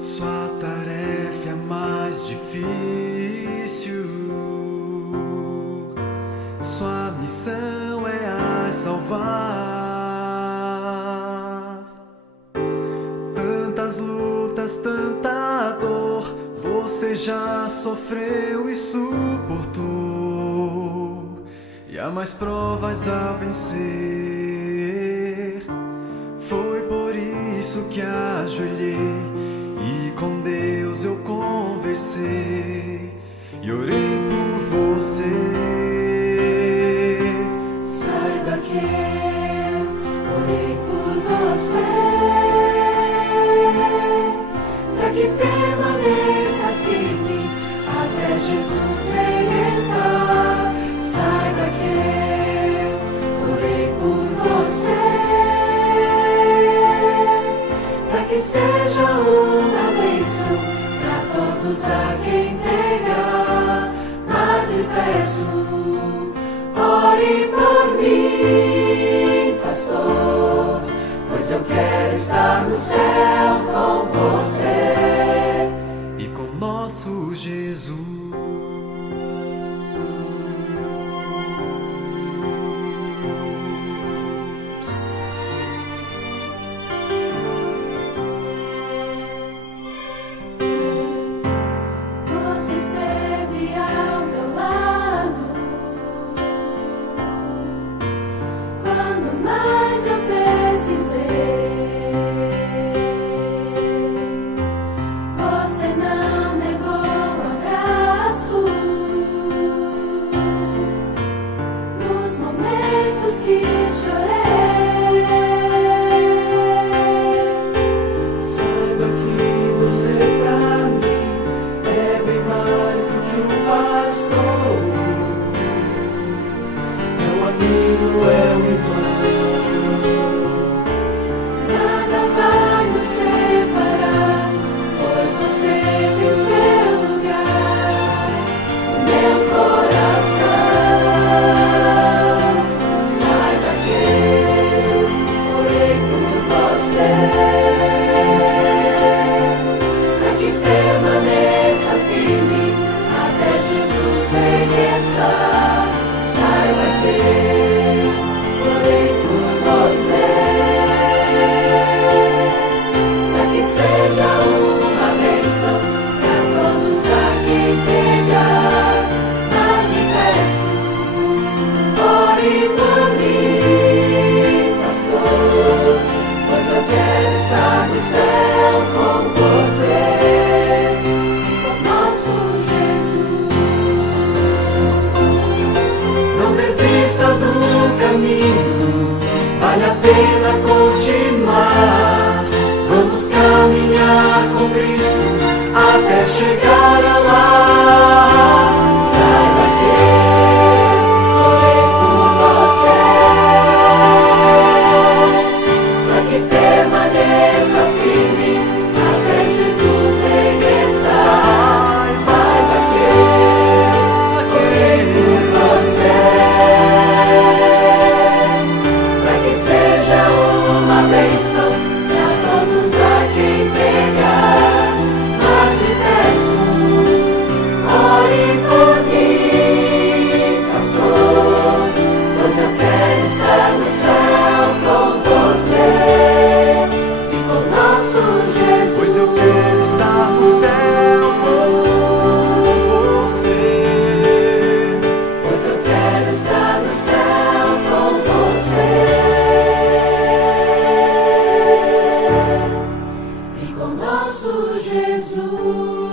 Sua tarefa é mais difícil, sua missão é a salvar. Tantas lutas, tanta dor, você já sofreu e suportou, e há mais provas a vencer. Foi por isso que ajoelhei e com Deus eu conversei e orei por você. Saiba que eu orei por você, para que permaneça firme até Jesus regressar. Saiba que eu orei por você, para que seja uma bênção para todos a quem pregar. Mas lhe peço, ore por mim, pastor, pois eu quero estar no céu com você E com nosso Jesus. Você esteve ao meu lado quando mais eu precisei. Você não negou o abraço nos momentos que chorei. Saiba que você pra mim é bem mais do que um pastor. É um amigo, é um irmão. Nada vai nos separar, pois você tem seu lugar no meu coração. Saiba que eu orei por você, para que permaneça firme até Jesus regressar. Saiba que eu orei por você, para que seja uma bênção para todos a quem pregar. Mas lhe peço, ore por mim, pastor, pois eu quero estar no céu com você e com nosso Jesus. Não desista do caminho, vale a pena continuar. Vamos caminhar com Cristo até chegar a lá. Saiba que eu orei por você, para que permaneça firme até Jesus regressar. Saiba que eu orei por você, para que seja uma bênção para todos a quem pregar. Mas lhe peço, ore por mim, pastor, pois eu quero estar no céu com você e com nosso Jesus. Pois eu quero estar no céu com você. Pois eu quero estar no céu com você e com nosso Jesus.